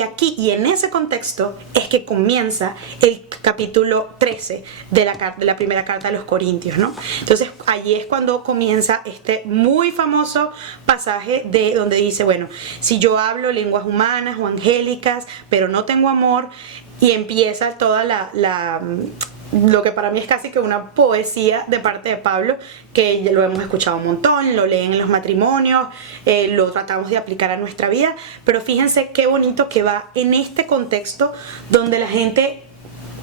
Y aquí, y en ese contexto, es que comienza el capítulo 13 de la primera carta de los Corintios, ¿no? Entonces, allí es cuando comienza este muy famoso pasaje de donde dice, bueno, si yo hablo lenguas humanas o angélicas, pero no tengo amor, y empieza toda lo que para mí es casi que una poesía de parte de Pablo, que ya lo hemos escuchado un montón, lo leen en los matrimonios, lo tratamos de aplicar a nuestra vida, pero fíjense qué bonito que va en este contexto donde la gente,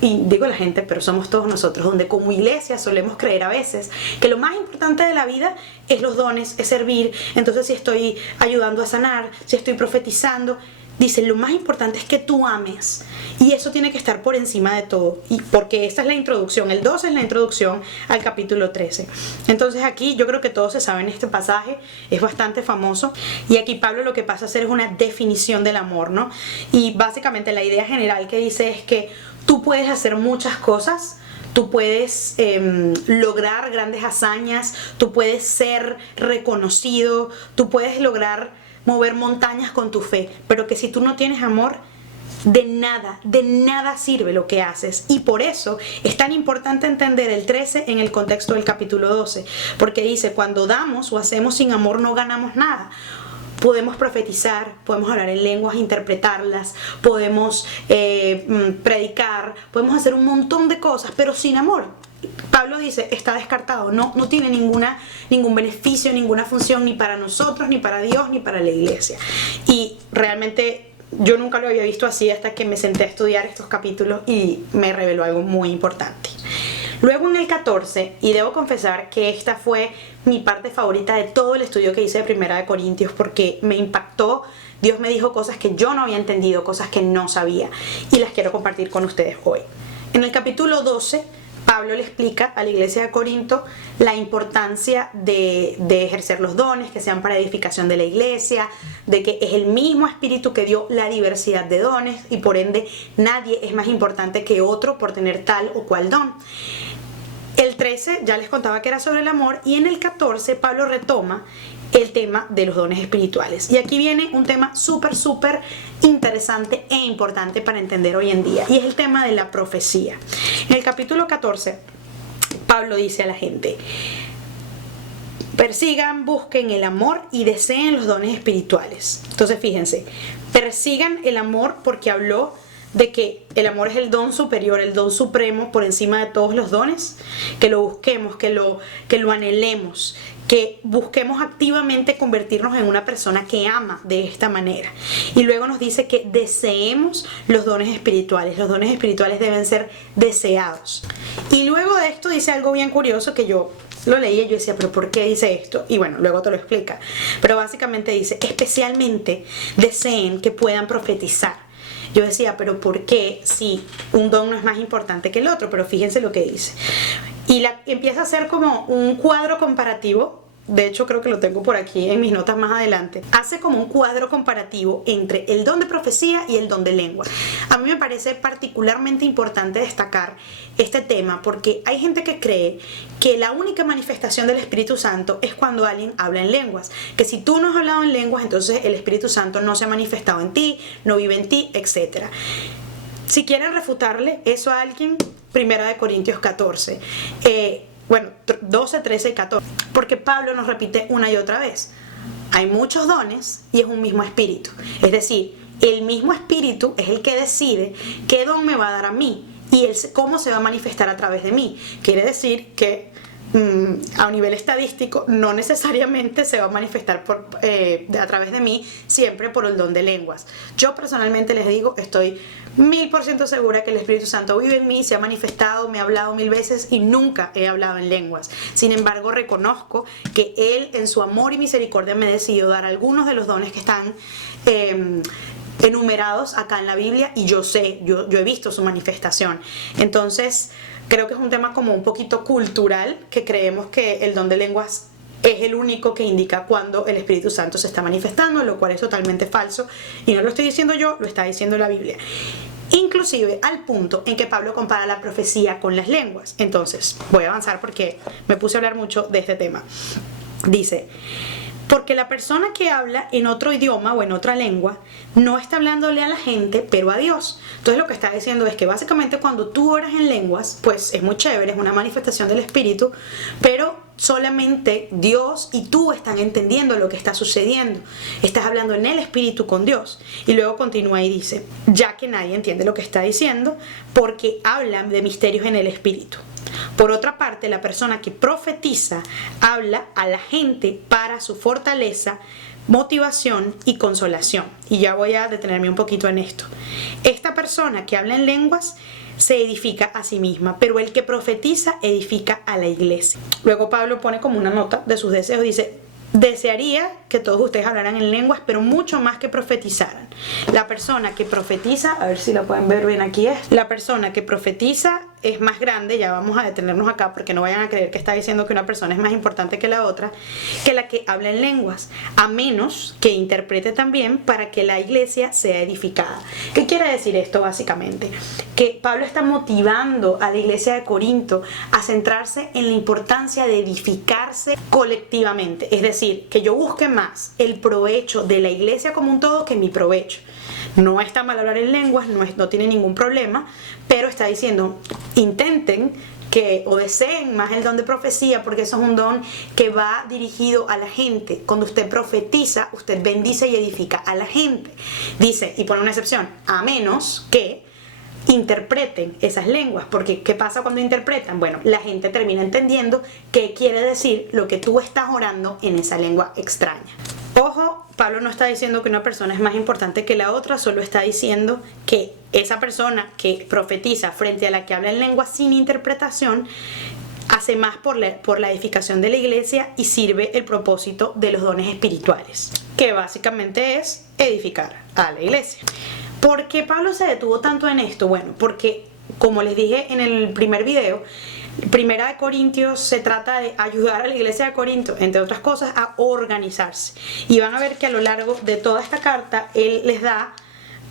y digo la gente, pero somos todos nosotros, donde como iglesia solemos creer a veces que lo más importante de la vida es los dones, es servir. Entonces, si estoy ayudando a sanar, si estoy profetizando, dice, lo más importante es que tú ames, y eso tiene que estar por encima de todo, y porque esta es la introducción, el 12 es la introducción al capítulo 13. Entonces aquí yo creo que todos se saben este pasaje, es bastante famoso, y aquí Pablo lo que pasa a hacer es una definición del amor, ¿no? Y básicamente la idea general que dice es que tú puedes hacer muchas cosas, tú puedes lograr grandes hazañas, tú puedes ser reconocido, tú puedes lograr mover montañas con tu fe, pero que si tú no tienes amor, de nada sirve lo que haces. Y por eso es tan importante entender el 13 en el contexto del capítulo 12, porque dice, cuando damos o hacemos sin amor no ganamos nada. Podemos profetizar, podemos hablar en lenguas, interpretarlas, podemos predicar, podemos hacer un montón de cosas, pero sin amor, Pablo dice, está descartado, no tiene ningún beneficio, ninguna función, ni para nosotros, ni para Dios, ni para la iglesia. Y realmente yo nunca lo había visto así hasta que me senté a estudiar estos capítulos y me reveló algo muy importante. Luego en el 14, y debo confesar que esta fue mi parte favorita de todo el estudio que hice de Primera de Corintios, porque me impactó. Dios me dijo cosas que yo no había entendido, cosas que no sabía, y las quiero compartir con ustedes hoy. En el capítulo 12, Pablo le explica a la iglesia de Corinto la importancia de ejercer los dones, que sean para edificación de la iglesia, de que es el mismo espíritu que dio la diversidad de dones, y por ende nadie es más importante que otro por tener tal o cual don. El 13 ya les contaba que era sobre el amor, y en el 14 Pablo retoma el tema de los dones espirituales. Y aquí viene un tema súper interesante e importante para entender hoy en día, y es el tema de la profecía. En el capítulo 14, Pablo dice a la gente, persigan, busquen el amor y deseen los dones espirituales. Entonces fíjense, persigan el amor porque habló de que el amor es el don superior, el don supremo por encima de todos los dones, que lo busquemos, que lo anhelemos, que busquemos activamente convertirnos en una persona que ama de esta manera. Y luego nos dice que deseemos los dones espirituales. Los dones espirituales deben ser deseados. Y luego de esto dice algo bien curioso que yo lo leía y yo decía, ¿pero por qué dice esto? Y bueno, luego te lo explica. Pero básicamente dice, especialmente deseen que puedan profetizar. Yo decía, ¿pero por qué si un don no es más importante que el otro? Pero fíjense lo que dice. Y empieza a hacer como un cuadro comparativo. De hecho, creo que lo tengo por aquí en mis notas más adelante. Hace como un cuadro comparativo entre el don de profecía y el don de lengua. A mí me parece particularmente importante destacar este tema porque hay gente que cree que la única manifestación del Espíritu Santo es cuando alguien habla en lenguas. Que si tú no has hablado en lenguas, entonces el Espíritu Santo no se ha manifestado en ti, no vive en ti, etc. Si quieren refutarle eso a alguien, Primera de Corintios 14. 12, 13 y 14. Porque Pablo nos repite una y otra vez. Hay muchos dones y es un mismo espíritu. Es decir, el mismo espíritu es el que decide qué don me va a dar a mí y cómo se va a manifestar a través de mí. Quiere decir que a un nivel estadístico no necesariamente se va a manifestar a través de mí siempre por el don de lenguas. Yo personalmente les digo, estoy 1000% segura que el Espíritu Santo vive en mí, se ha manifestado, me ha hablado 1000 veces y nunca he hablado en lenguas. Sin embargo, reconozco que Él en su amor y misericordia me decidió dar algunos de los dones que están enumerados acá en la Biblia, y yo he visto su manifestación. Entonces creo que es un tema como un poquito cultural, que creemos que el don de lenguas es el único que indica cuando el Espíritu Santo se está manifestando, lo cual es totalmente falso, y no lo estoy diciendo yo, lo está diciendo la Biblia. Inclusive al punto en que Pablo compara la profecía con las lenguas. Entonces voy a avanzar porque me puse a hablar mucho de este tema. Dice, Porque la persona que habla en otro idioma o en otra lengua no está hablándole a la gente, pero a Dios. Entonces lo que está diciendo es que básicamente cuando tú oras en lenguas, pues es muy chévere, es una manifestación del Espíritu, pero solamente Dios y tú están entendiendo lo que está sucediendo. Estás hablando en el Espíritu con Dios. Y luego continúa y dice, ya que nadie entiende lo que está diciendo, porque hablan de misterios en el Espíritu. Por otra parte, la persona que profetiza habla a la gente para su fortaleza, motivación y consolación. Y ya voy a detenerme un poquito en esto. Esta persona que habla en lenguas se edifica a sí misma, pero el que profetiza edifica a la iglesia. Luego Pablo pone como una nota de sus deseos, dice: desearía que todos ustedes hablaran en lenguas, pero mucho más que profetizaran. La persona que profetiza, a ver si la pueden ver bien aquí, es la persona que profetiza es más grande, ya vamos a detenernos acá porque no vayan a creer que está diciendo que una persona es más importante que la otra, que la que habla en lenguas, a menos que interprete también para que la iglesia sea edificada. ¿Qué quiere decir esto básicamente? Que Pablo está motivando a la iglesia de Corinto a centrarse en la importancia de edificarse colectivamente, es decir, que yo busque más el provecho de la iglesia como un todo que mi provecho. No está mal hablar en lenguas, no tiene ningún problema, pero está diciendo, intenten que o deseen más el don de profecía, porque eso es un don que va dirigido a la gente. Cuando usted profetiza, usted bendice y edifica a la gente. Dice, y pone una excepción, a menos que interpreten esas lenguas, porque ¿qué pasa cuando interpretan? Bueno, la gente termina entendiendo qué quiere decir lo que tú estás orando en esa lengua extraña. Ojo, Pablo no está diciendo que una persona es más importante que la otra, solo está diciendo que esa persona que profetiza frente a la que habla en lengua sin interpretación hace más por la edificación de la iglesia y sirve el propósito de los dones espirituales, que básicamente es edificar a la iglesia. ¿Por qué Pablo se detuvo tanto en esto? Bueno, porque como les dije en el primer video, Primera de Corintios se trata de ayudar a la iglesia de Corinto, entre otras cosas, a organizarse. Y van a ver que a lo largo de toda esta carta, él les da,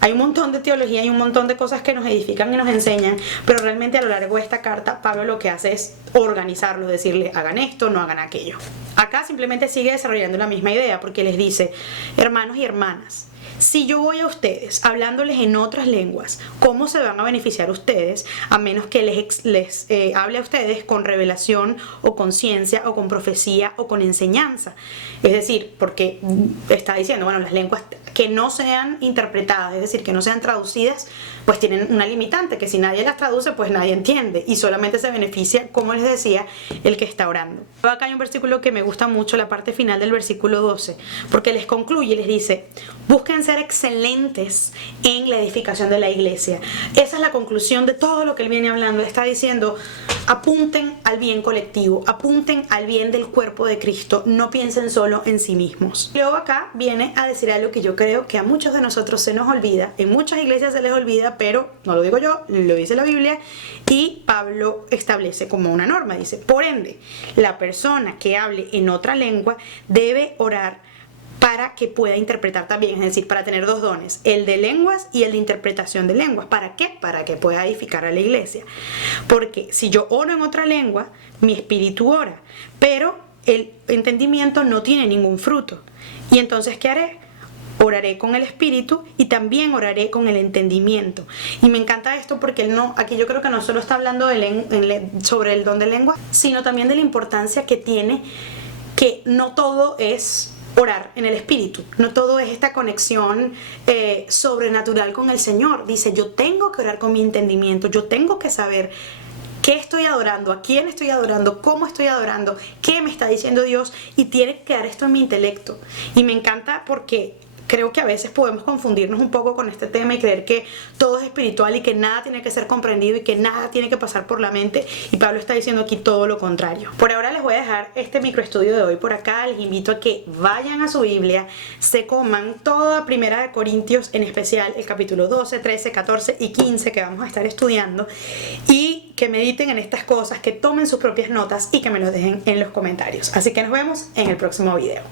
hay un montón de teología, hay un montón de cosas que nos edifican y nos enseñan, pero realmente a lo largo de esta carta, Pablo lo que hace es organizarlos, decirle, hagan esto, no hagan aquello. Acá simplemente sigue desarrollando la misma idea, porque les dice, hermanos y hermanas, si yo voy a ustedes hablándoles en otras lenguas, ¿cómo se van a beneficiar ustedes a menos que les hable a ustedes con revelación o con ciencia o con profecía o con enseñanza? Es decir, porque está diciendo, bueno, las lenguas que no sean interpretadas, es decir, que no sean traducidas, pues tienen una limitante, que si nadie las traduce, pues nadie entiende y solamente se beneficia, como les decía, el que está orando. Acá hay un versículo que me gusta mucho, la parte final del versículo 12, porque les concluye y les dice, busquen ser excelentes en la edificación de la iglesia. Esa es la conclusión de todo lo que él viene hablando. Está diciendo, apunten al bien colectivo, apunten al bien del cuerpo de Cristo, no piensen solo en sí mismos. Luego acá viene a decir algo que yo creo que a muchos de nosotros se nos olvida, en muchas iglesias se les olvida, pero no lo digo yo, lo dice la Biblia y Pablo establece como una norma, dice, por ende, la persona que hable en otra lengua debe orar para que pueda interpretar también, es decir, para tener dos dones, el de lenguas y el de interpretación de lenguas. ¿Para qué? Para que pueda edificar a la iglesia. Porque si yo oro en otra lengua, mi espíritu ora, pero el entendimiento no tiene ningún fruto. Y entonces, ¿qué haré? Oraré con el espíritu y también oraré con el entendimiento. Y me encanta esto porque él no, aquí yo creo que no solo está hablando sobre el don de lengua, sino también de la importancia que tiene, que no todo es orar en el espíritu, no todo es esta conexión sobrenatural con el Señor. Dice, yo tengo que orar con mi entendimiento, yo tengo que saber qué estoy adorando, a quién estoy adorando, cómo estoy adorando, qué me está diciendo Dios, y tiene que quedar esto en mi intelecto. Y me encanta porque creo que a veces podemos confundirnos un poco con este tema y creer que todo es espiritual y que nada tiene que ser comprendido y que nada tiene que pasar por la mente, y Pablo está diciendo aquí todo lo contrario. Por ahora les voy a dejar este microestudio de hoy por acá. Les invito a que vayan a su Biblia, se coman toda Primera de Corintios, en especial el capítulo 12, 13, 14 y 15 que vamos a estar estudiando, y que mediten en estas cosas, que tomen sus propias notas y que me lo dejen en los comentarios. Así que nos vemos en el próximo video.